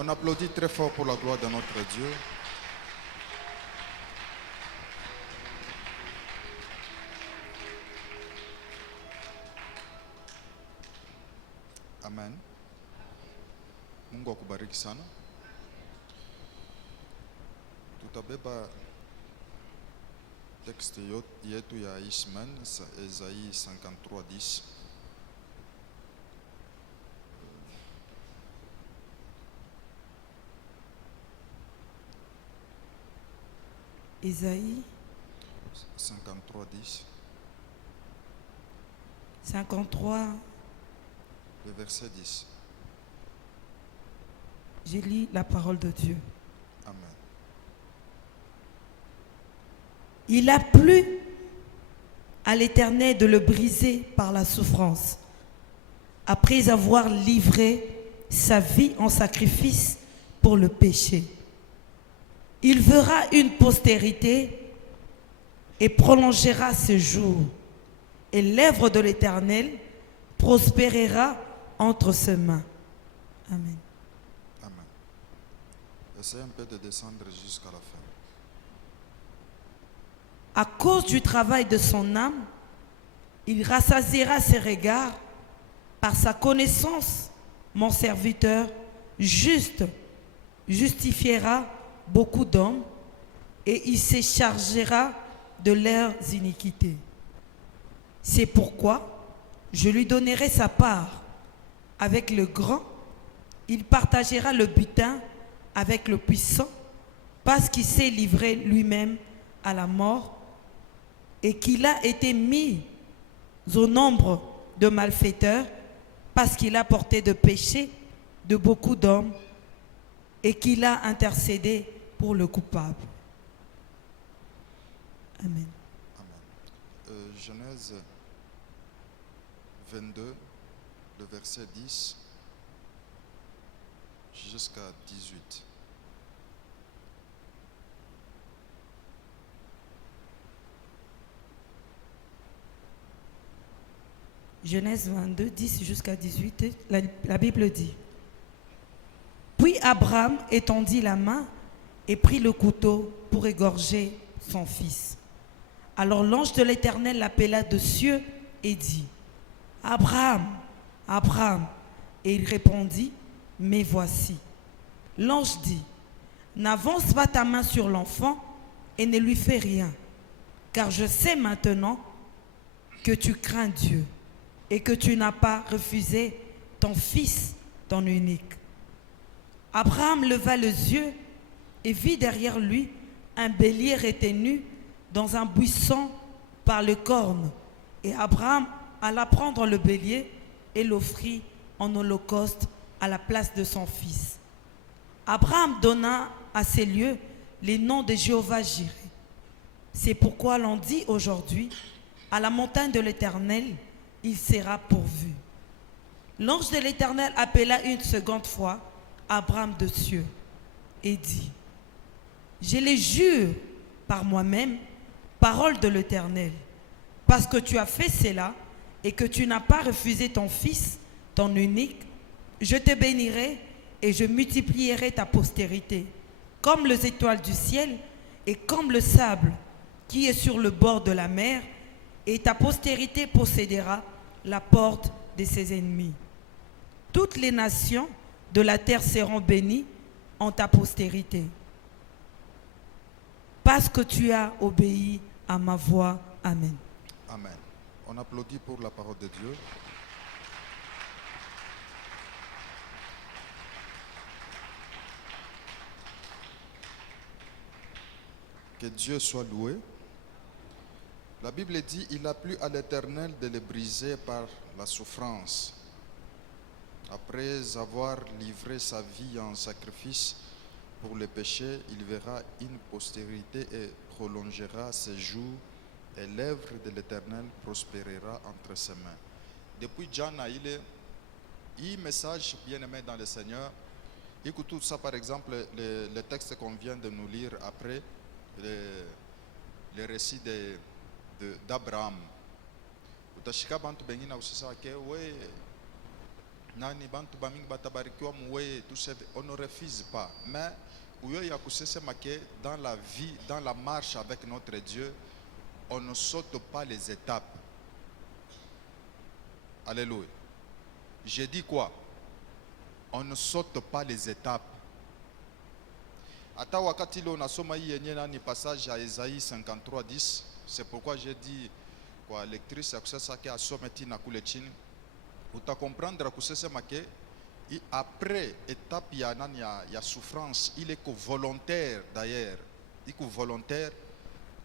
On applaudit très fort pour la gloire de notre Dieu. Amen. Mungu akubariki sana. Tutabeba texte yetu ya Ishman, Esaïe 53:10. Ésaïe 53:10. 53, Le verset 10. je lis la parole de Dieu. Amen. Il a plu à l'Éternel de le briser par la souffrance, après avoir livré sa vie en sacrifice pour le péché. Il verra une postérité et prolongera ses jours, et l'œuvre de l'Éternel prospérera entre ses mains. Amen. Amen. Essayez un peu de descendre jusqu'à la fin. À cause du travail de son âme, il rassasiera ses regards. Par sa connaissance, mon serviteur juste justifiera beaucoup d'hommes et il se chargera de leurs iniquités. C'est pourquoi je lui donnerai sa part avec le grand. Il partagera le butin avec le puissant parce qu'il s'est livré lui-même à la mort et qu'il a été mis au nombre de malfaiteurs parce qu'il a porté de péché de beaucoup d'hommes et qu'il a intercédé pour le coupable. Amen. Amen. Genèse 22, le verset 10 jusqu'à 18. Genèse 22, 10 jusqu'à 18, la Bible dit: Puis Abraham étendit la main et prit le couteau pour égorger son fils. Alors l'ange de l'Éternel l'appela de cieux et dit: Abraham, Abraham. Et il répondit: Mais voici. L'ange dit: N'avance pas ta main sur l'enfant et ne lui fais rien, car je sais maintenant que tu crains Dieu et que tu n'as pas refusé ton fils, ton unique. Abraham leva les yeux et vit derrière lui un bélier retenu dans un buisson par les cornes. Et Abraham alla prendre le bélier et l'offrit en holocauste à la place de son fils. Abraham donna à ces lieux les noms de Jéhovah Jireh. C'est pourquoi l'on dit aujourd'hui: à la montagne de l'Éternel, il sera pourvu. L'ange de l'Éternel appela une seconde fois Abraham de cieux et dit: Je les jure par moi-même, parole de l'Éternel, parce que tu as fait cela et que tu n'as pas refusé ton fils, ton unique, je te bénirai et je multiplierai ta postérité, comme les étoiles du ciel et comme le sable qui est sur le bord de la mer, et ta postérité possédera la porte de ses ennemis. Toutes les nations de la terre seront bénies en ta postérité, parce que tu as obéi à ma voix. Amen. Amen. On applaudit pour la parole de Dieu. Que Dieu soit loué. La Bible dit: il a plu à l'Éternel de le briser par la souffrance. Après avoir livré sa vie en sacrifice pour le péché, il verra une postérité et prolongera ses jours, et l'œuvre de l'Éternel prospérera entre ses mains. Depuis Jana, il message bien aimé dans le Seigneur. Écoutez tout ça, par exemple, le texte qu'on vient de nous lire après, le récit d'Abraham. Utashika bantu bengine usisake we nani bantu bamingi batabarikiwa muweye on ne refuse pas, mais uyo ya kusema que dans la vie, dans la marche avec notre Dieu, on ne saute pas les étapes. Alléluia. Je dis quoi? On ne saute pas les étapes. Ata wakati leo nasoma hii yenye nani passage à Isaïe 53:10, c'est pourquoi j'ai dit kwa lectrice ya kusasa ke asome tina kule chini, uta comprendre kusema ke après étape ya nani ya souffrance, il est que volontaire d'ailleurs, iko volontaire,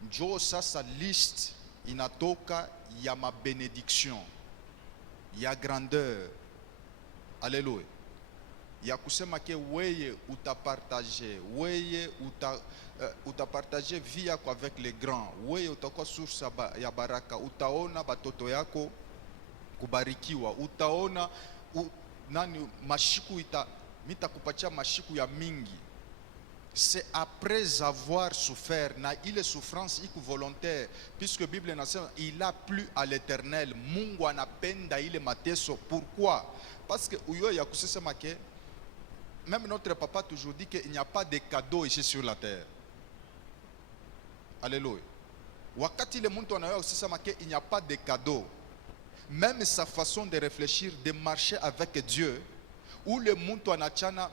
njo sasa liste inatoka ya ma bénédiction, ya grandeur. Alléluia. Ya kusema ke weye utapartager, weye utapartager vie yako avec les grands, weye utakuwa source ya baraka, utaona batoto yako kubarikiwa, utaona nani mashiku mitakupatia mashiku ya mingi. C'est après avoir souffert, na ile souffrance iko volontaire, puisque Bible inasema il a plu à l'Éternel, Mungu anapenda ile mateso. Pourquoi? Parce que uyo ya kusema ke même notre papa toujours dit qu'il n'y a pas de cadeau ici sur la terre. Alléluia. Wakati le muntu anayo kusema ke il n'y a pas de cadeau, même sa façon de réfléchir, de marcher avec Dieu, où le muntu anachana.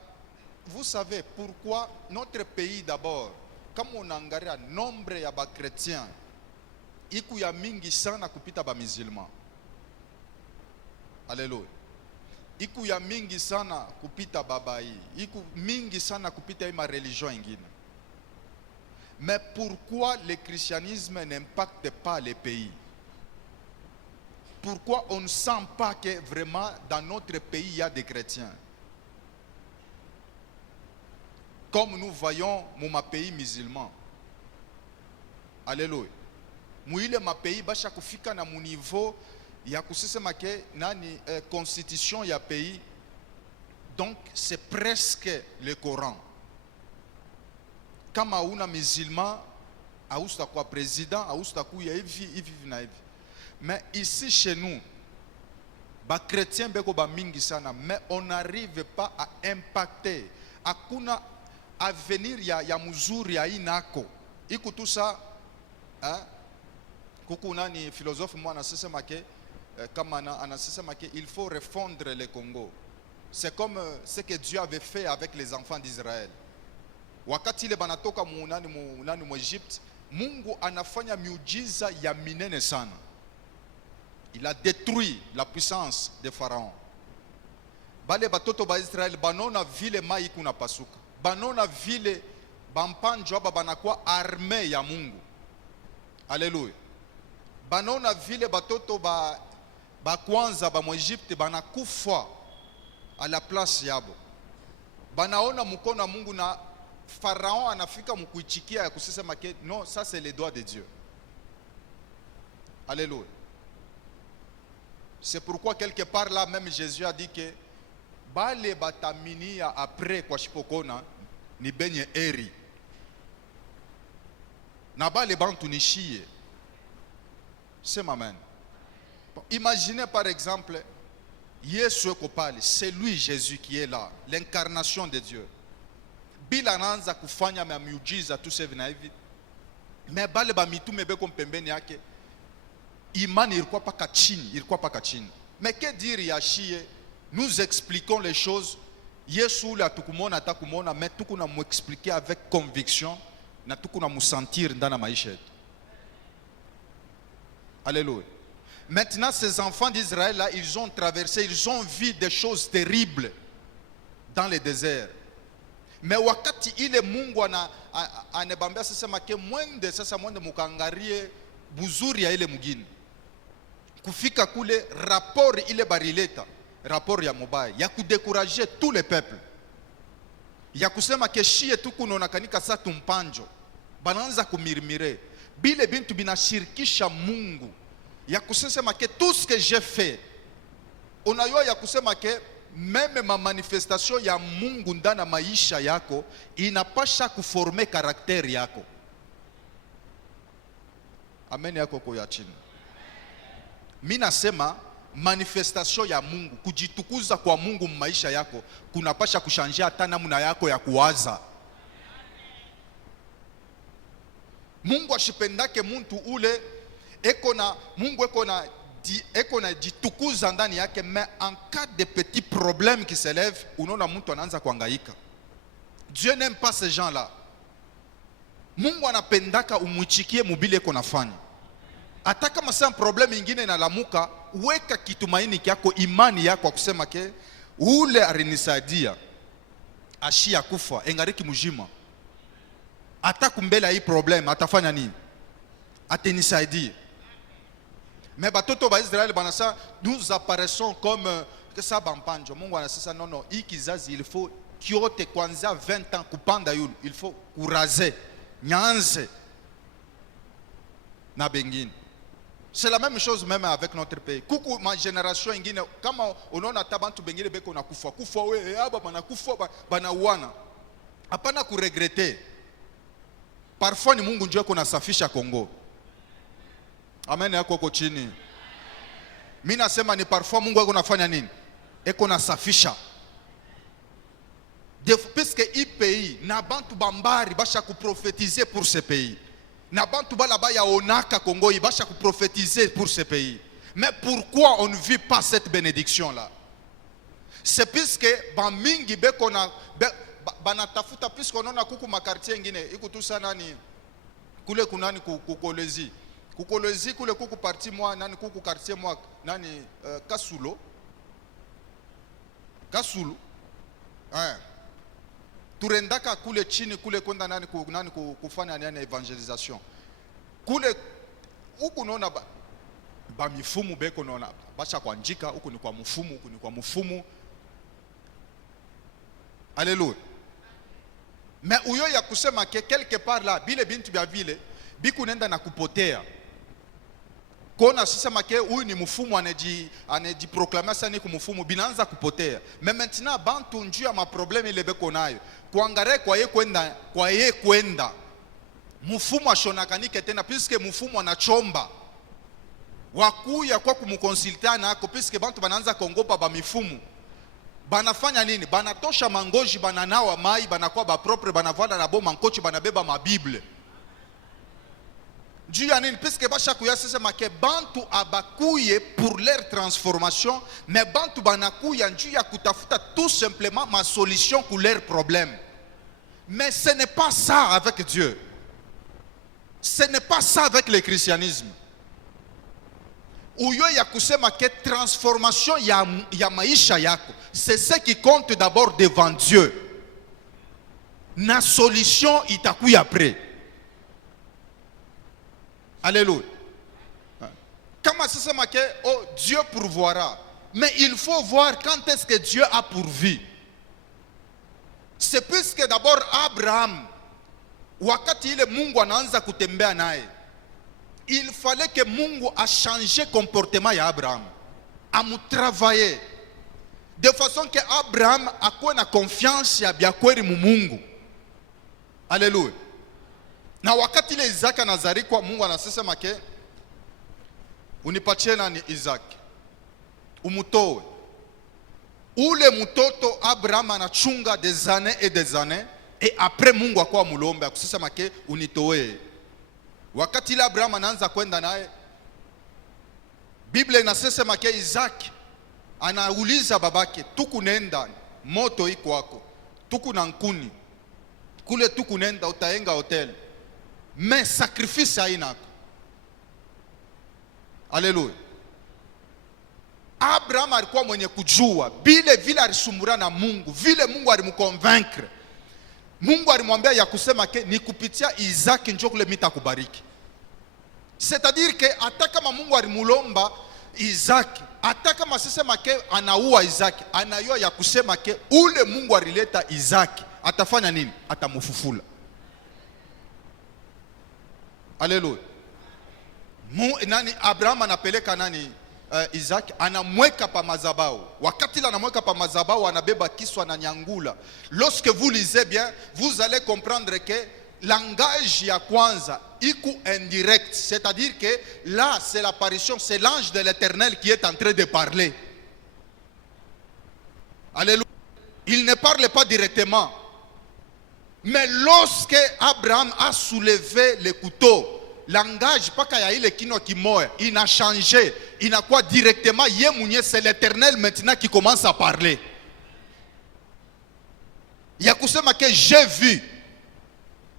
Vous savez pourquoi notre pays d'abord, comme on angalia nombre ya ba chrétiens, iku ya mingi sana kupita ba musulman. Alléluia. Iku ya mingi sana kupita babai, iku mingi sana kupita ima religion ingine. Mais pourquoi le christianisme n'impacte pas les pays? Pourquoi on ne sent pas que vraiment dans notre pays il y a des chrétiens? Comme nous voyons mon pays musulman. Alléluia. Mouile ma pays basha kufika na mu niveau ya kusema ke nani constitution ya pays. Donc c'est presque le Coran. Kama una musulman austa kwa président, austa kuya hivi na hivi. Mais ici chez nous, ba chrétiens beko ba mingi sana, mais on n'arrive pas à impacter. Hakuna avenir ya muzuri ya inako. Iku tout ça, hein? Kuku nani philosophe moi anasema ke kama anasema ke il faut refondre le Congo. C'est comme ce que Dieu avait fait avec les enfants d'Israël. Wakati ile banatoka munani mu Egypte, Mungu anafanya miujiza ya minene sana. Il a détruit la puissance de Pharaon. Bale batoto ba Israël banona vile mai kuna pasuka. Banona vile bampanjo aba banakuwa armée ya Mungu. Alléluia. Banona vile batoto ba kwanza ba mu Egypte banakufa à la place yabo. Banaona mkono wa Mungu na Pharaon anafika mkuichikia ya kusema ke non, ça c'est les doigts de Dieu. Alléluia. C'est pourquoi quelque part là même Jésus a dit que bale batamini après kwa shipokona ni benye eri na bale bantu nishie. C'est amen. Imaginez par exemple Yesu kopale, c'est lui Jésus qui est là, l'incarnation de Dieu. Bila anaanza kufanya miujiza tu hivi na hivi, mais bale ba mitume beko pembeni yake, imani ilikuwa paka chini. Mais que dire yashie? Nous expliquons les choses. Yesu la tukumona atakumona, mais tukuna mu expliquer avec conviction na tukuna mu sentir ndana maisha yetu. Alléluia. Maintenant ces enfants d'Israël là, ils ont traversé, ils ont vu des choses terribles dans le désert. Mais wakati ile Mungu anebambia sasa ke mwende mukangarie buzuri ya ile mugini. Kufika kule rapport ile barileta, rapport ya mobile, ya kudécourager tous les peuples. Ya kusema ke shie tukunona kanika sa tumpanjo. Bananza kumirmire. Bile bintu binashirikisha Mungu. Ya kusema ke tout ce que j'ai fait. Unayo ya kusema ke même ma manifestation ya Mungu ndana maisha yako inapasha kuforme karakter yako. Amen yako kwa chini. Mimi nasema manifestation ya Mungu, kujitukuza kwa Mungu maisha yako kunapasha kushanjia hata namna yako ya kuwaza. Mungu ashipendake muntu ule Mungu eko na jitukuza ndani yake, mais en cas de petits problèmes qui s'élèvent, unaona mtu anaanza kuhangaika. Dieu n'aime pas ces gens-là. Mungu anapendaka umwichikie mubile eko nafanya. Hata kama sasa problem ingine inalamuka, weka kitumaini kyako, imani yako kusema ke ule arinisaidia ashia kufa engariki mujima, hata kumbela hii problem atafanya nini? Atenisaidie. Mais batoto ba Israël banasa, nous apparaissons comme que ça bampanjo. Mungu anasema non, hii kizazi il faut kiote kwanza 20 ans kupanda yulu, il faut kuraze nyanze na bengine. C'est la même chose même avec notre pays. Kuku ma génération ingine kama unaona tabantu bengine beko na kufa we aba bana kufa bana uana. Hapana kuregrete. Parfois ni Mungu njoo kunasafisha Kongo. Amen yako huko chini. Mimi nasema ni parfois Mungu yako nafanya nini? Eko nasafisha. Puisque i pays na bantu bambari basha kuprophétiser pour ce pays. Na bantu balaba ya onaka Congo ibasha kuprophétiser pour ce pays. Mais pourquoi on ne vit pas cette bénédiction là? C'est puisque bamingi beko na banatafuta, puisque on a kuku makartie ngine ikutu sana ni kule kunani kukolezi. Kukolezi kule kuku parti moi nani kuku quartier moi nani Kasulu. Turendaka kule chini kule kwenda nani kufanya nani evangelisation. Kule huku naona ba mifumu beko naona basha kuanjika, huku ni kwa mfumu, huku ni kwa mfumu. Alléluia. Mais uyo ya kusema ke quelque part là bile bintu bya vile biku nenda na kupotea. Kona sisema ke huyu ni mfumu anaji proclamer sana ni kumfumu binaanza kupotea. Mais maintenant bantu njuu ya maprobleme ile beko nayo. Kuangare kwa ye kwenda. Mfumu ashonakanike tena puisque mfumu anachomba. Wakuya kwa kumukonsulta nako puisque bantu banaanza kongopa ba mifumu. Banafanya nini? Banatosha mangoji, bananawa mai, banakuwa ba propre, banavala na bo mankochi, banabeba ma Bible. Dieu ya nini? Puisque basha kuya sema ke bantu abakuye pour leur transformation, mais bantu banakuya njuu ya kutafuta tout simplement ma solution pour leur problème. Mais ce n'est pas ça avec Dieu. Ce n'est pas ça avec le christianisme. Uyo ya kusema ke transformation ya maisha yako, c'est ce qui compte d'abord devant Dieu. Na solution itakuya après. Alléluia. Comment ça se marque? Oh, Dieu pourvoira. Mais il faut voir quand est-ce que Dieu a pourvu. C'est puisque d'abord Abraham, wakati ile Mungu anaanza kutembea naye, il fallait que Mungu a changé comportement ya Abraham, a travailler de façon que Abraham akuwe na confiance ya byakweli mu Mungu. Alléluia. Na wakati ile Isaac anazarikwa, Mungu anasema ke unipatie nani Isaac, umutoe. Ule mtoto Abraham anachunga des années et après Mungu akwa mulombe akusema ke unitoe. Wakati ile Abraham anaanza kwenda naye, Biblia inasema ke Isaac anauliza babake, tukunenda moto iko wako, tukuna nkuni kule, tukunenda utaenga hotel, mais sacrifice hainako. Alléluia. Abraham alikuwa mwenye kujua bile vile alisumura na Mungu, vile Mungu alimconvaincre. Mungu alimwambia ya kusema ke ni kupitia Isaac njoo kule mitakubariki. C'est-à-dire que hata kama Mungu alimulomba Isaac, hata kama sisema ke anaua Isaac, anayua ya kusema ke ule Mungu alileta Isaac atafanya nini? Atamufufula. Alléluia. Nani Abraham anapeleka nani Isaac, anamweka pa mazabao. Wakati il anamweka pa mazabao, anabeba kisu ananyangula. Lorsque vous lisez bien, vous allez comprendre que langage ya kwanza iku indirect, c'est-à-dire que là c'est l'apparition, c'est l'ange de l'Éternel qui est en train de parler. Alléluia. Il ne parle pas directement. Mais lorsque Abraham a soulevé le couteau, langage pas qu'il y a kino qui moye, il a changé. Il a quoi directement, c'est l'Éternel maintenant qui commence à parler. Il y a kusema que j'ai vu,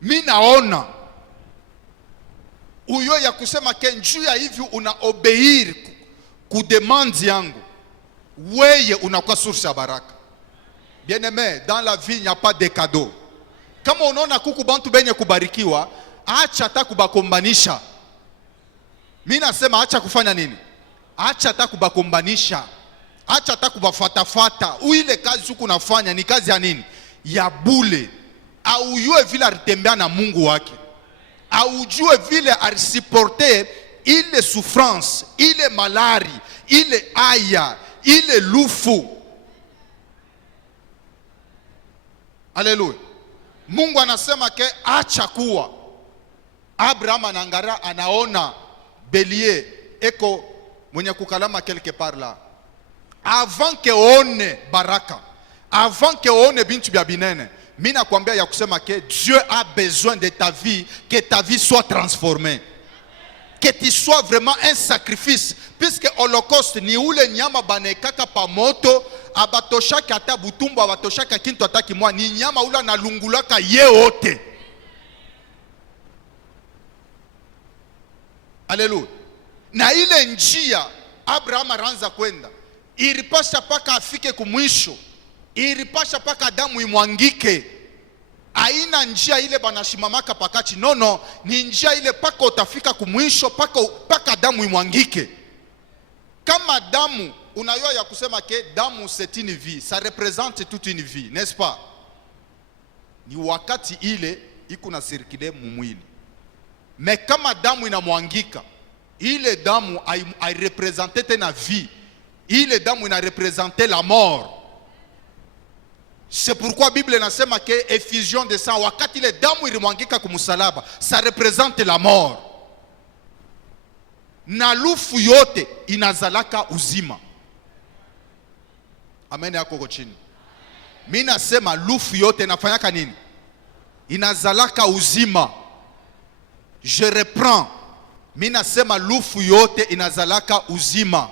minaona. Uyo ya kusema que njuu ya hivi una obéir ku demande yangu. Weye unakuwa source ya baraka. Bien-aimé, dans la vie il n'y a pas de cadeaux. Kama unaona kuku bantu benye kubarikiwa, acha hata kubakombanisha. Mimi nasema acha kufanya nini? Acha hata kubakombanisha. Acha hata kubafatafata. Ile kazi huku unafanya ni kazi ya nini? Ya bule. Aujue vile alitembea na Mungu wake. Aujue vile alisiporte ile souffrance, ile malari, ile aya, ile lufu. Haleluya. Mungu anasema ke acha kuwa. Abraham anangara anaona bélier eko mwenye kukalama quelque part là. Avant que one baraka, avant que one bintu bya binene, mimi nakwambia ya kusema que Dieu a besoin de ta vie, que ta vie soit transformée. Que tu sois vraiment un sacrifice, puisque holocauste ni ule nyama banekaka pa moto abatoshaka ata butumbu abatoshaka kintu ataki mwa ni nyama ula na lungulaka yeote. Haleluya. Na ile njia Abraham aranza kwenda, ilipasha paka afike kumwisho, ilipasha paka damu imwangike. Aina njia ile banashimamaka pakachi, no, ni njia ile paka utafika kumwisho, paka damu imwangike. Kama damu, unayo ya kusema ke damu c'est une vie, ça représente toute une vie, n'est-ce pas? Ni wakati ile iko na circuler mumwili. Mais kama damu inamwangika, ile damu ai représenter tena vie. Ile damu ina représenter la mort. C'est pourquoi la Bible nasema que effusion de sang, wakati ile damu ilimwangika kumusalaba, ça représente la mort. Na lufu yote inazalaka uzima. Amen yako chini. Mimi nasema lufu yote inafanyaka nini? Inazalaka uzima. Je reprends. Mimi nasema lufu yote inazalaka uzima.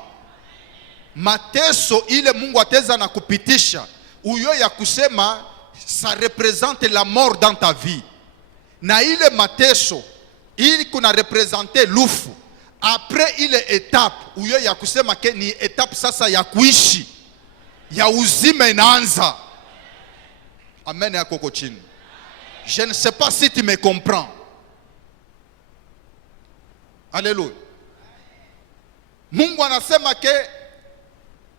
Mateso ile Mungu ateza na kupitisha, uyo ya kusema ça représente la mort dans ta vie. Na ile mateso ili kuna représenter lufu. Après ile étape uyo ya kusema ke ni étape sasa ya kuishi, ya uzima inaanza. Amen ya koko chini. Je ne sais pas si tu me comprends. Alléluia. Mungu anasema ke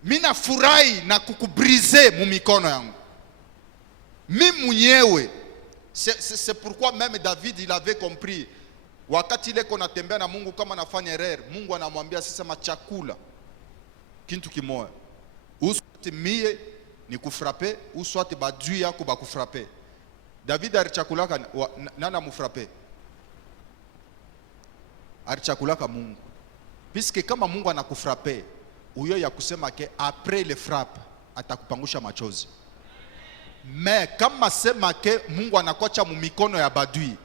mina furahi na kukubrize mumikono yangu. Mimi mwenyewe. C'est pourquoi même David il avait compris. Wakati ile kona tembea na Mungu kama nafanya erreur, Mungu anamwambia sasa chakula kintu kimoya. Uswati mie ni kufrape, uswati badui yako bakufrape. David alichakulaka nana mufrape. Alichakulaka Mungu. Puisque kama Mungu anakufrape, uyo ya kusema ke après le frappe atakupangusha machozi. Mais kama sema ke Mungu anakuacha mumikono ya badui,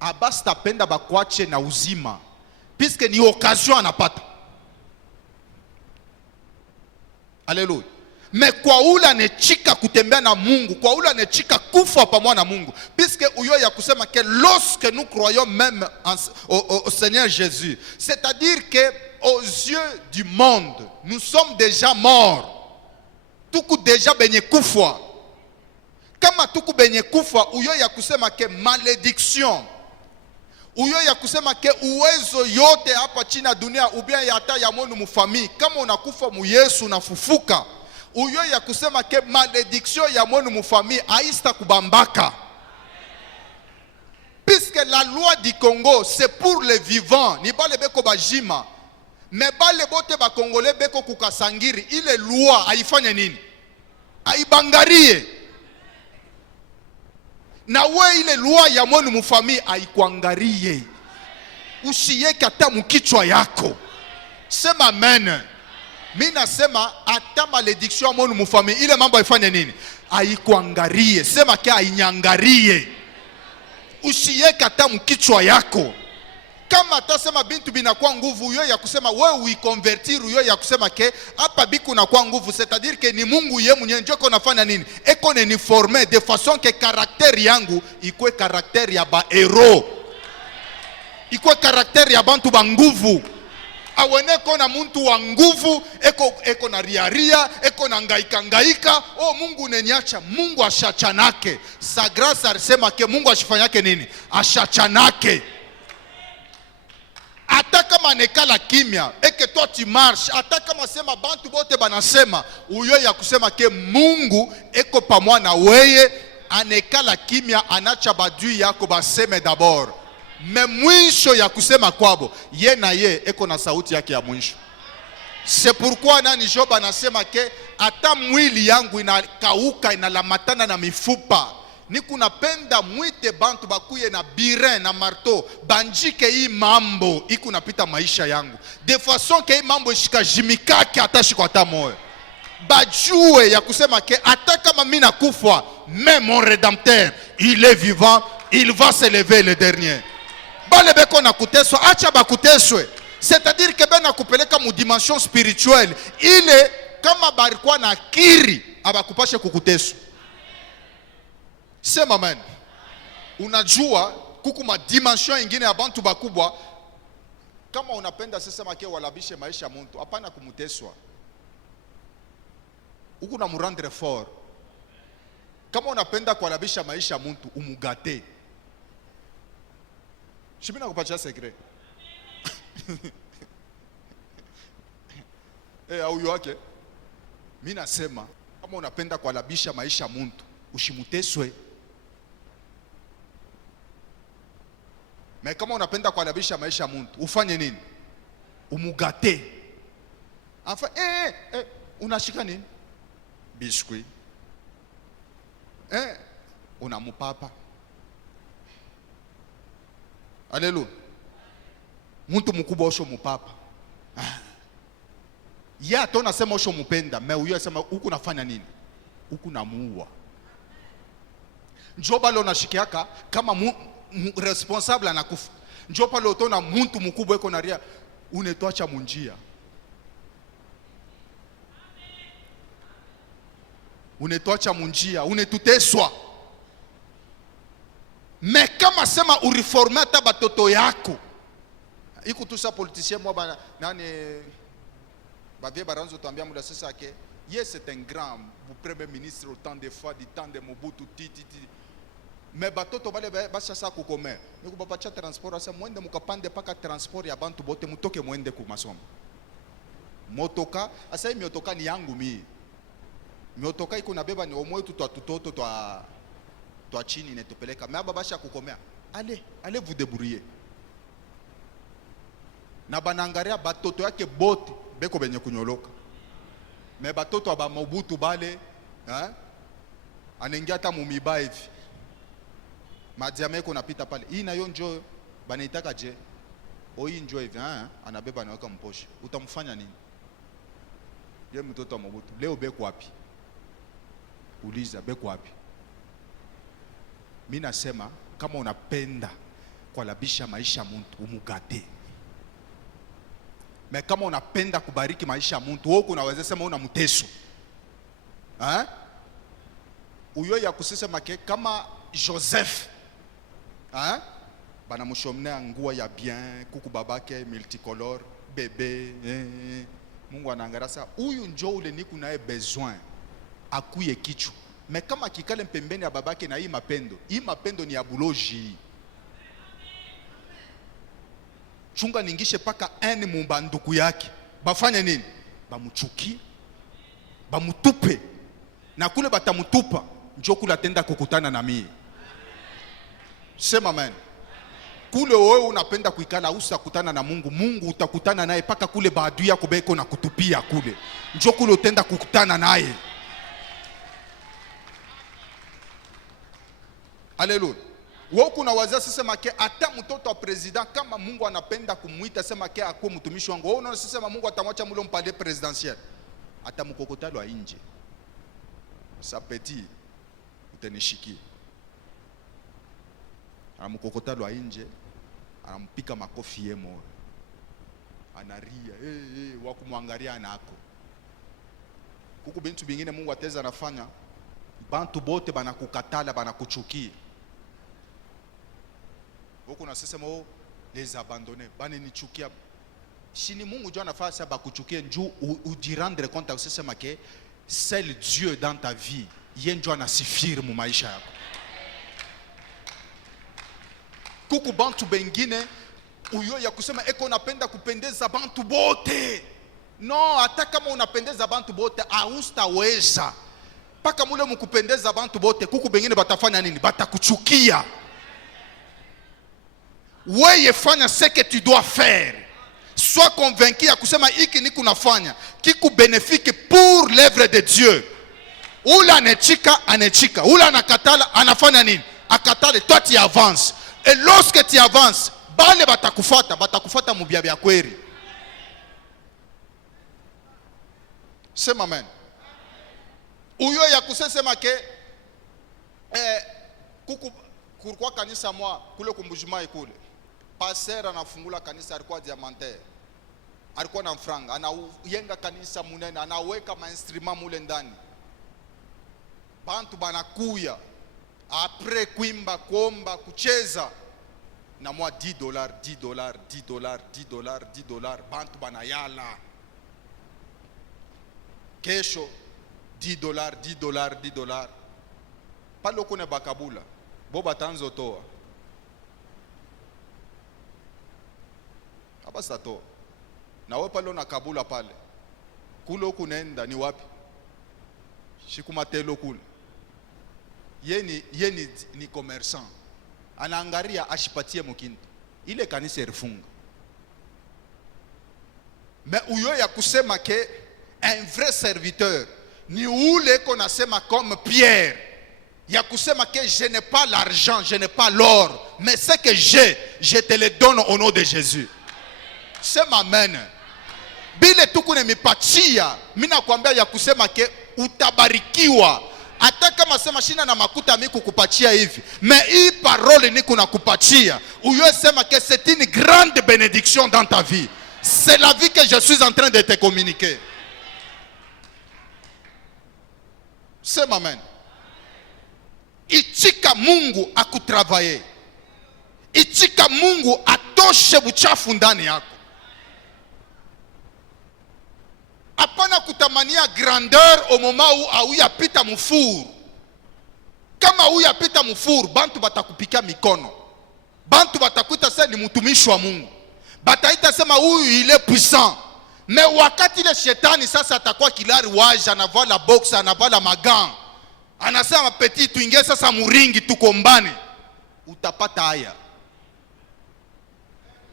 abasi tapenda bakwache na uzima, puisque ni occasion anapata. Alléluia. Mais kwa ula nechika kutembea na Mungu, kwa ula nechika kufa pamoja na Mungu, puisque uyo ya kusema que lorsque nous croyons même au Seigneur Jésus, c'est-à-dire que aux yeux du monde, nous sommes déjà morts. Tuku déjà benye kufa. Kama tuku benye kufa, uyo ya kusema ke malédiction, uyo ya kusema ke uwezo yote hapa chini dunia, ubia ya hata ya mwonu mufami, kama unakufa mu Yesu unafufuka, uyo ya kusema ke malédiction ya mwonu mufami haista kubambaka. Puisque la loi du Congo c'est pour les vivants, ni bale beko bajima. Mais bale bote ba Congolais beko kukasangiri, ile loi haifanye nini? Haibangarie. Na we ile loi ya mwenu mufami haikuangarie. Usiweke hata mkichwa yako. Sema amen. Mimi nasema hata malediction amonu mufami ile mambo haifanye nini? Haikuangarie. Sema kia hainyangarie. Usiweke hata mkichwa yako. Kama atasema bintu binakuwa nguvu yo ya kusema wewe uikonvertir yo ya kusema ke hapa biku na kwa nguvu, c'est-à-dire que ni Mungu yeye mwenyewe ndio konafanya nini? Eko ni former de façon que caractère yangu ikwe caractère ya ba hero. Ikwe caractère ya bantu ba nguvu. Awene kona muntu wa nguvu, eko na riaria, eko na ngaika. Oh, Mungu uneniacha, Mungu ashachanake. Sa grâce alisema ke Mungu ashifanyake nini? Ashachanake. Hata kama nekala kimya, eke toi tu marches, hata kama sema bantu bote banasema, uyo ya kusema ke Mungu eko pamoja na weye, anekala kimya, anacha badui yako baseme d'abord. Me mwisho ya kusema kwabo, ye na ye eko na sauti yake ya mwisho. C'est pourquoi nani Job anasema ke hata mwili yangu inakauka, inalamatana na mifupa. Niku napenda mwite bantu bakuye na birin na marto banjike hii mambo iku napita maisha yangu de façon ke hii mambo ishikajimikake hata shiko hata moyo. Bajue ya kusema ke hata kama mimi nakufa, mais mon rédempteur il est vivant, il va se lever le dernier. Bale beko na kuteswa, acha bakuteswe. C'est-à-dire que bena kupeleka mu dimension spirituelle ile kama barikuwa na kiri abakupashe kukuteswa. Sema amen. Unajua kuku ma dimension ingine ya bantu bakubwa. Kama unapenda sasa make walabishe maisha muntu, hapana kumuteswa. Uku na murandre fort. Kama unapenda kualabisha maisha muntu, umugate. Shibina kupacha secret. Au yoake. Mimi nasema kama unapenda kualabisha maisha muntu, ushimuteswe. Mais kama unapenda kualabisha maisha ya mtu, ufanye nini? Umugate. Enfin, unashika nini? Biskuit. Unamupapa. Alléluia. Mtu mkubwa osho mupapa. Ya tona sema osho mupenda, mais uyo sema huku nafanya nini? Huku namuua. Njoba leo nashikiaka kama responsable anakufa. Njopa leo tona muntu mkubwa eko na ria unetoacha munjia. Unetoacha munjia, unetuteswa. Me kama sema uriforme hata batoto yako. Iko tusa politicien mwa bana nani bavie baranzo tuambia muda sasa ke yes c'est un grand premier ministre au temps de fois du temps de Mobutu titi. Mais batoto bale basa sa kukome. Niku bapacha transport asa mwende mukapande paka transport ya bantu bote mutoke mwende ku masomo. Motoka asa hii motoka ni yangu mimi. Motoka iko nabeba ni omwe tu tutoto twa chini netupeleka. Mais babasha kukomea. Allez vous débrouiller. Na banangaria batoto yake bote beko benye kunyoloka. Mais batoto aba Mobutu bale, anengia hata mumiba hivi. Madiame ko napita pale. Hii nayo njoo banaitaka je. Hii njoo hivi, anabeba anaweka mposhe. Utamfanya nini? Ye mtoto wa Mobutu. Leo beko wapi? Uliza beko wapi? Mimi nasema kama unapenda kualabisha maisha ya mtu, umugate. Mais kama unapenda kubariki maisha ya mtu, wewe unaweza sema una mteso. Uyo ya kusema ke kama Joseph bana mushomnea nguo ya bien, kuku babake multicolore, bebe, Mungu anaangalia sasa huyu njoo ule niku naye besoin akuye kichu. Mais kama kikale pembeni ya babake na hii mapendo ni ya buloji. Chunga ningishe paka eni mumbanduku yake. Bafanye nini? Bamuchuki, bamutupe. Na kule batamutupa, njoo kula tenda kukutana na mimi. Sema amen. Kule wewe unapenda kuikala usakutana na Mungu, Mungu utakutana naye paka kule baadui yako beko na kutupia kule. Njoo kule utenda kukutana naye. Haleluya. Wewe kuna wazia sema ke hata mtoto wa president kama Mungu anapenda kumuita sema ke akuwe mtumishi wangu. Wewe unaona sema Mungu atamwacha mule mpale presidentiel. Hata mkokotalo wa nje. Sa petit utenishikia. Mkokotalo wa nje anampika makofi yemo. Anaria, wakumwangalia anako. Kuku bintu bingine Mungu ateza anafanya bantu bote banakukatala banakuchukia. Woko na sema les abandonner, bananichukia. Shini Mungu ndio anafanya sasa bakuchukie njoo ujirendre compte usisema ke seul Dieu dans ta vie, yeye ndio anasifiri mu maisha yako. Kuku bantu bengine uyo ya kusema eko napenda kupendeza bantu bote. No, hata kama unapendeza bantu bote haustaweza. Paka mule mkupendeza bantu bote kuku bengine batafanya nini? Batakuchukia. Wewe fanya ce que tu dois faire. Sois convaincu ya kusema hiki ni kunafanya kiku bénéfique pour l'œuvre de Dieu. Ula anechika, ula anakatala anafanya nini? Akatale, toi tu avances. Et lorsque tu avances, bale batakufata mubia bya kweli. Sema amen. Uyo ya kusema ke kuku kulikuwa kanisa mwa kule kumbujimai kule. Pasteur anafungula kanisa alikuwa diamantaire. Alikuwa na franga, anayenga kanisa munene, anaweka mainstrument mule ndani. Bantu banakuya après kuimba, kuomba, kucheza na mwa $10 bantu banayala. Kesho $10 pale ukune bakabula boba tanzo toa abasa toa na wewe pale unakabula pale kule ukunaenda ni wapi? Shikumatelo kule yeni ni commerçant anaangalia ashipatie mkinto ile kanisa irifunga. Mais uyo ya kusema ke un vrai serviteur ni ule konasema comme Pierre ya kusema que je n'ai pas l'argent, je n'ai pas l'or, mais ce que j'ai, je te le donne au nom de Jésus. Sema amen. Bile tukune mipatia, mina kuambia ya kusema ke utabarikiwa. Hata kama sema shina na makuta miku kupatia hivi, mais hii parole ni kuna kupatia. Uyo sema que c'est une grande bénédiction dans ta vie. C'est la vie que je suis en train de te communiquer. Sema amen. Ichika Mungu akutravaye. Ichika Mungu atoshe buchafu ndani yako. Apana kutamania grandeur au moment où auyapita mufuru. Kama auyapita mufuru, bantu batakupikia mikono. Bantu batakuita sasa ni mtumishi wa Mungu. Bataita sema huyu il est puissant. Mais wakati ile shetani sasa atakuwa kilari waje, anavala box, anavala magan, anasema petit tuingie sasa muringi tukombane, utapata haya.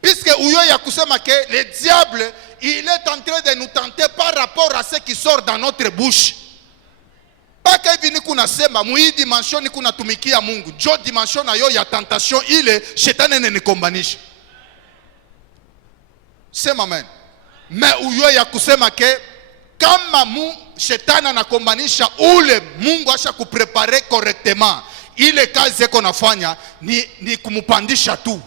Puisque uyo ya kusema que le diable il est en train de nous tenter par rapport à ce qui sort dans notre bouche. Paka hivi ni kunasema mu hii dimension ni kunatumikia Mungu. Jo dimension na yo ya tentation ile shetani nenikombanisha. Sema amen. Mais uyo ya kusema ke kama shetani anakombanisha ule Mungu asha kuprepare correctement, ile kazi yako nafanya ni kumupandisha tu.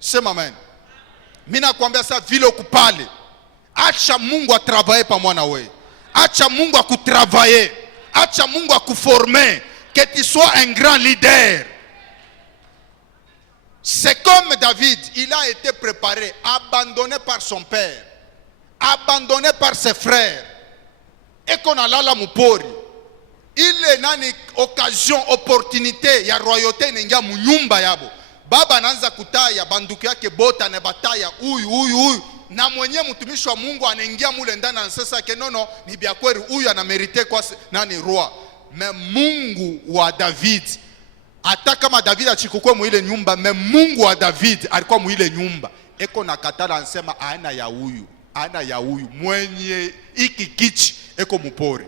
Sema amen. Mina kuambia sasa vile ukupale, acha Mungu atravaye pamoja na wewe. Acha Mungu akutravaye. Acha Mungu akuformer, que tu sois un grand leader. C'est comme David, il a été préparé, abandonné par son père, abandonné par ses frères, et qu'on a là la mupori. Il est nani occasion, opportunité, ya royauté n'enga munyumba yabo. Baba anaanza kutaya banduku yake bota na bataya huyu na mwenye mtumishi wa Mungu anaingia mule ndani na sasa ke nono ni bia kweli huyu anamerite kwa nani roi. Mais Mungu wa David, hata kama David achikukwe muile nyumba, me Mungu wa David alikuwa muile nyumba. Eko nakatala ansema ana ya huyu mwenye iki kichi eko mupori.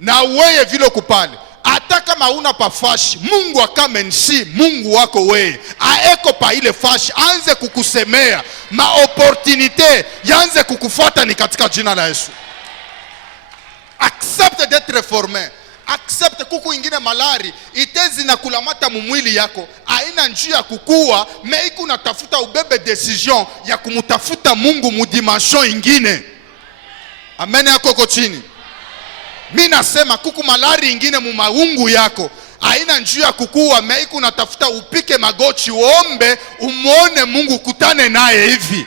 Na weye vile kupale hata kama una pafashi, Mungu akamensi Mungu wako we aeko pa ile fashi, anze kukusemea ma opportunité yanze kukufuata ni katika jina la Yesu. Accepte d'être réformé. Accepte kuku ingine malari itezi na kulamata mumwili yako, aina njia ya kukua, meiku natafuta ubebe decision ya kumutafuta Mungu mudimension ingine. Amen yako kochini. Mimi nasema kuku malari ingine mumaungu yako, aina njia ya kukua, meiku natafuta upike magochi uombe umuone Mungu, kutane naye hivi.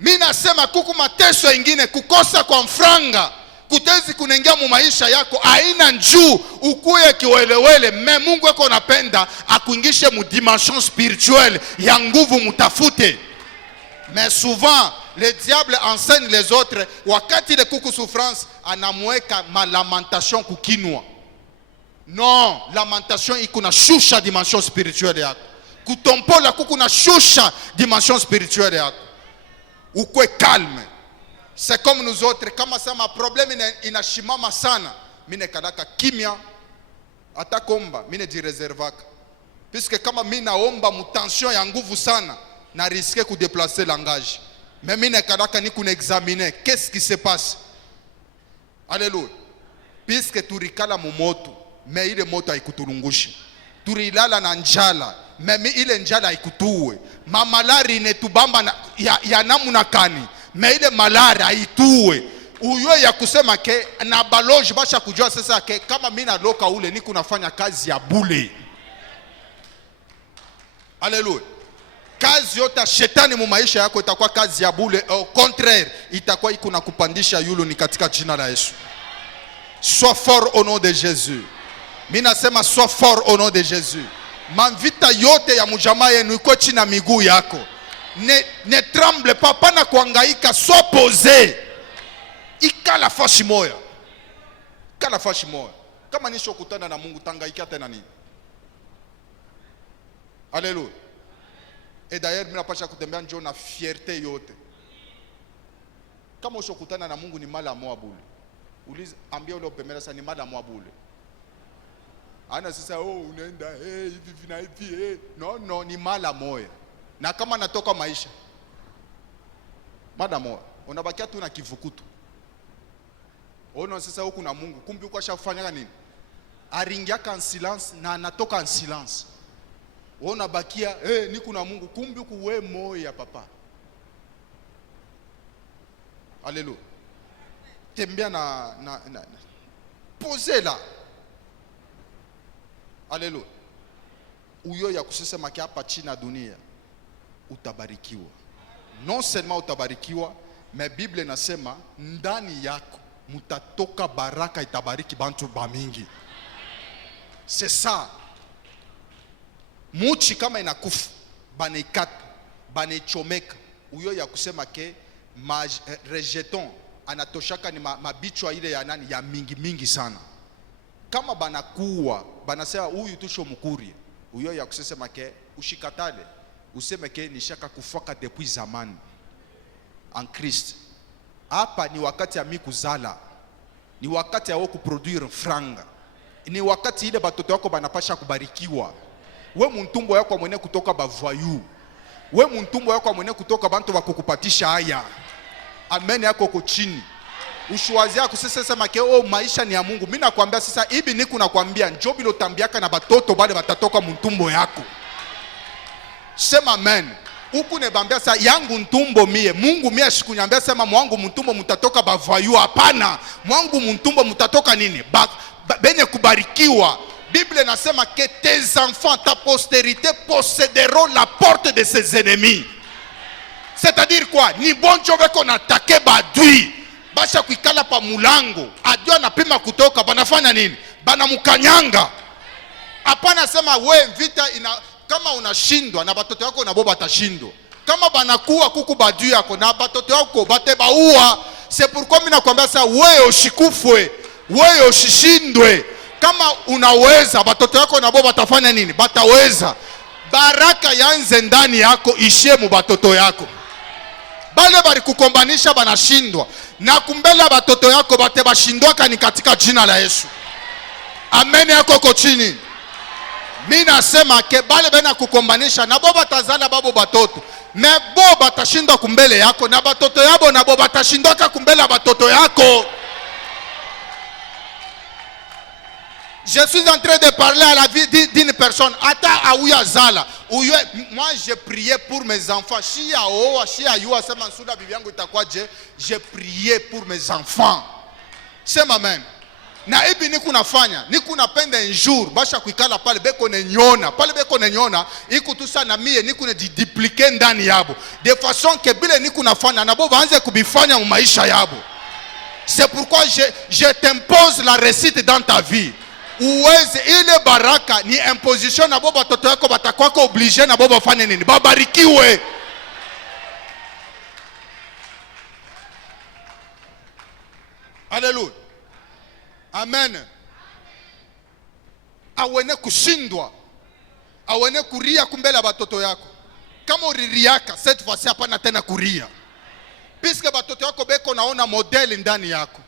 Mimi nasema kuku mateso ingine, kukosa kwa mfranga kutezi kunengia mu maisha yako, aina njuu ukuye kiwelewele, Mungu wako napenda akuingishe mu dimension spirituelle ya nguvu, mutafute. Mais souvent le diable enseigne les autres, wakati le kuku souffrance anamweka malamentation kukinwa. Non, lamentation iko na shusha dimension spirituelle yako. Kutompola kuku na shusha dimension spirituelle yako. Ukwe calme. C'est comme nous autres, kama sama problème inashimama sana, mine kadaka kimya, atakomba mine jireservaka. Puisque kama mine naomba mutension ya nguvu sana, na risque ku déplacer langage. Mais mine kadaka ni kuna examiner qu'est-ce qui se passe. Alléluia. Puisque turikala mu moto, mais ile moto haikuturungushi. Turilala na njala, memi ile njala haikutuwe. Mamalari inetubamba ya namuna kani, me ile malari haituwe. Uyo ya kusema ke na baloji basha kujua sasa ke kama mimi na loka ule niku nafanya kazi ya bule. Haleluya. Kazi yote shetani mu maisha yako itakuwa kazi ya bule, au contraire itakuwa iko na kupandisha yulu, ni katika jina la Yesu. Sois fort au nom de Jésus. Mimi nasema sois fort au nom de Jésus. Manvita yote ya mujamaa yenu iko chini na miguu yako. Ne tremble pas, pana kuangaika, sois posé. Ikala fashi moya. Kala fashi moya. Kama nisho kutana na Mungu, tangaika tena nini? Alléluia. Et d'ailleurs mimi napasha kutembea njoo na fierté yote. Kama usho kutana na Mungu ni mala moya bule. Uliza ambia ule upemela sana ni mala moya bule. Ana sasa unaenda hivi vina hivi no ni mala moya. Na kama natoka maisha mada moya, unabakia tu na kivukutu. Ono sasa huku na Mungu, kumbi uko ashafanya nini? Aringia en silence na anatoka en silence. Unabakia niko na Mungu, kumbi uko we moya papa. Alléluia. Tembea na poser là. Alléluia. Uyo ya kusema kia hapa chini ya dunia utabarikiwa. Non seulement utabarikiwa, mais Bible inasema ndani yako mutatoka baraka, itabariki bantu bamingi. C'est ça. Muchi kama inakufa baneikata banechomeka, uyo ya kusema ke rejeton anatoshaka ni mabichwa ile ya nani ya mingi sana. Kama banakuwa banasema huyu tusho mkurie, uyo ya kusema ke ushikatale, useme ke nishaka kufaka depuis zamani en Christ. Hapa ni wakati ya mikuzala, ni wakati ya wewe kuproduire franga, ni wakati ile batoto wako banapasha kubarikiwa. We muntumbo yako mwene kutoka bavoyu, we muntumbo yako mwene kutoka bantu bakukupatisha haya. Amen yako kochini. Ushuwazi yako sasa sema ke maisha ni ya Mungu. Mimi nakwambia sasa hivi niku nakwambia njoo bilo tambiaka na batoto bale batatoka muntumbo yako. Sema amen. Huku nebambia sasa yangu ntumbo mie. Mungu mie ashikunyambia sema mwangu muntumbo mutatoka bavayu. Hapana. Mwangu muntumbo mutatoka nini? Benye kubarikiwa. Bible nasema que tes enfants, ta postérité posséderont la porte de ses ennemis. C'est-à-dire quoi? Ni bonjo weko natake badui. Basha kuikala pa mulango. Adui anapima kutoka. Banafanya nini? Banamukanyanga. Hapana sema we vita kama unashindwa na batoto yako na bo batashindwa. Kama banakuwa kuku badui yako na batoto yako batebaua. C'est pourquoi mimi nakwambia sasa wewe ushikufwe. Wewe ushishindwe. Kama unaweza batoto yako na bo batafanya nini? Bataweza. Baraka yanze ndani yako ishie mu batoto yako. bale bali kukombanisha banashindwa, na kumbela batoto yako bate bashindwaka ni katika jina la Yesu. Amen yako ko chini. Mimi nasema ke bale bena kukombanisha na bo batazala babo batoto, me bo batashindwa kumbele yako, na batoto yabo na bo batashindwaka kumbela batoto yako. Je suis en train de parler à la vie d'une personne. Moi, j'ai prié pour mes enfants. J'ai prié pour mes enfants. C'est ma main. Na ibi niku nafanya, niku napenda un jour, basha kuikala pale beko nenyona, iku tusa na mie niku ne dupliquer ndani yabo. De façon que bile niku nafanya, nabo baanze kubifanya mu maisha yabo. C'est pourquoi je t'impose la réussite dans ta vie. Uweze ile baraka ni imposition na boba toto yako batakwako obligé na boba fanye nini? Babarikiwe. Hallelujah. Amen. Awene kushindwa. Awene kuria kumbela batoto yako. Kama uririaka, cette fois-ci hapana tena kuria. Puisque batoto yako beko naona modeli ndani yako.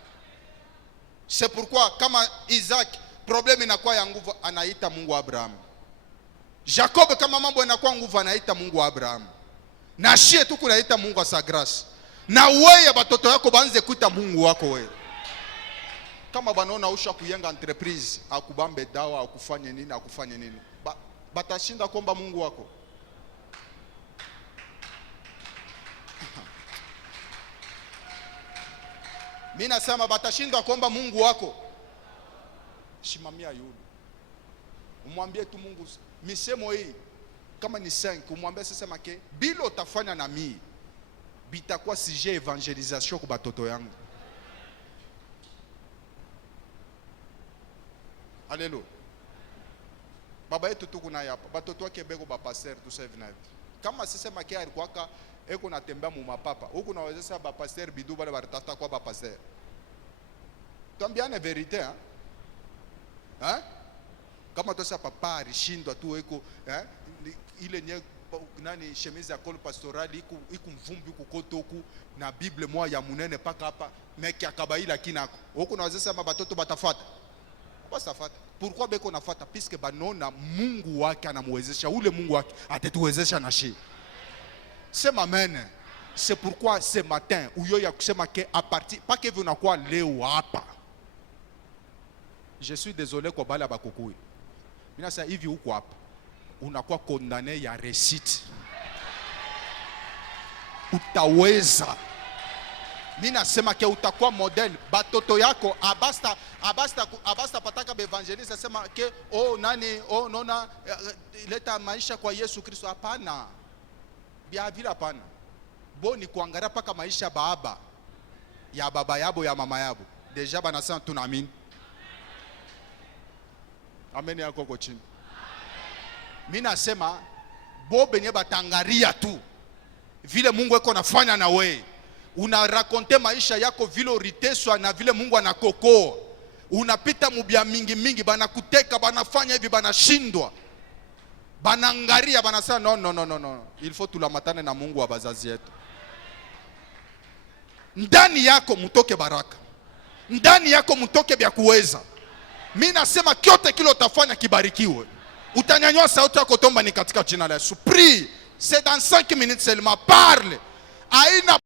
C'est pourquoi kama Isaac problème inakuwa ya nguvu, anaita Mungu wa Abraham. Jacob kama mambo inakuwa nguvu, anaita Mungu wa Abraham. Na shie tu kunaita Mungu wa sa grâce. Na wewe batoto yako banze kuita Mungu wako wewe. Kama banaona usha kuyenga entreprise, akubambe dawa, akufanye nini, batashinda kuomba Mungu wako. Mimi nasema batashinda kuomba Mungu wako. Shimamia yule. Umwambie tu Mungu misemo hii kama ni 5, umwambie sasa make bilo utafanya na mimi bitakuwa sujet evangelisation kwa batoto yangu. Haleluya. Baba yetu tuko na hapa. Batoto wake bego ba pasteur tu save na hivi. Kama sisi make alikuwa eko natembea mu mapapa. Huko nawezesha ba pasteur bidu bale baratafuta kwa ba pasteur. Tuambiane verite hein? Hein? Kama tosa papa alishindwa tu eko ile nye nani chemise ya col pastoral iku mvumbi kukotoku na Bible moja ya munene paka hapa meki akabaila kinako. Huko nawezesha batoto batafuta. Basafata. Pourquoi beko nafata? Puisque banona Mungu wake anamwezesha, ule Mungu wake atatuwezesha na shi. Sema amen. C'est pourquoi ce matin uyo ya kusema ke a partir pas que vous nakuwa leo hapa. Je suis désolé kwa bala bakukui. Mina sasa hivi huko hapa unakuwa condamné ya réussite. Utaweza. Mimi nasema ke utakuwa model. Batoto yako abasta pataka bevangelista sema ke nona leta maisha kwa Yesu Kristo. Hapana. Bia vile hapana. Boni kuangalia paka maisha baba ya baba yabo ya mama yabo. Deja banasema tunaamini. Amen yako kwa chini. Mimi nasema bobe nye batangaria tu vile Mungu eko nafanya na wewe. Unarakonte maisha yako vile uriteswa na vile Mungu anakokoa. Unapita mubia mingi banakuteka, banafanya hivi, banashindwa, banangaria, banasema no. Il faut tulamatane na Mungu wa bazazi yetu. Ndani yako mtoke baraka. Ndani yako mtoke vya kuweza. Mimi nasema kyote kile utafanya kibarikiwe. Utanyanyua sauti yako tomba ni katika jina la Yesu. Prie. C'est dans 5 minutes seulement. Parle. Aina